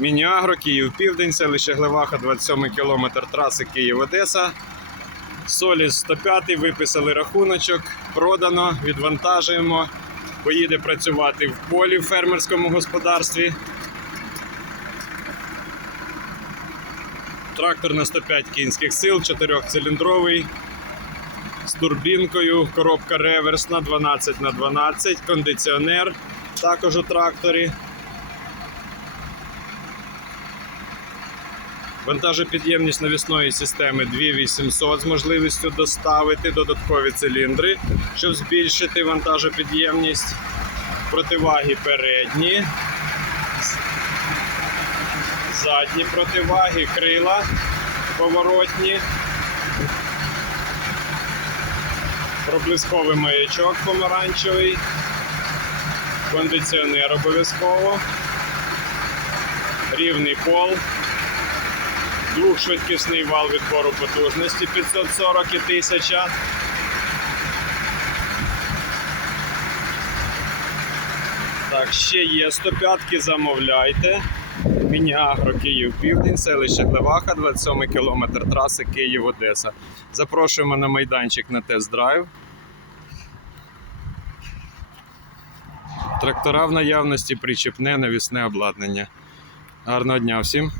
Мініагро, Київ Південь, селище Глеваха, 27 кілометр траси Київ-Одеса. Соліс 105, виписали рахуночок, продано, відвантажуємо. Поїде працювати в полі в фермерському господарстві. Трактор на 105 кінських сил, 4-циліндровий з турбінкою, коробка реверсна 12 на 12 кондиціонер також у тракторі. Вантажопідємність навісної системи 2800 з можливістю доставити додаткові циліндри, щоб збільшити вантажопідємність. Противаги передні, задні противаги, крила поворотні. Проблисковий маячок помаранчевий, кондиціонер обов'язково, рівний пол, двохшвидкісний вал відбору потужності 540 і 1000. Так, ще є 105 замовляйте. Міні-агро Київ Південь, селище Глеваха, 27 кілометр траси Київ-Одеса. Запрошуємо на майданчик на тест-драйв. Трактора в наявності, причіпне, навісне обладнання. Гарного дня всім!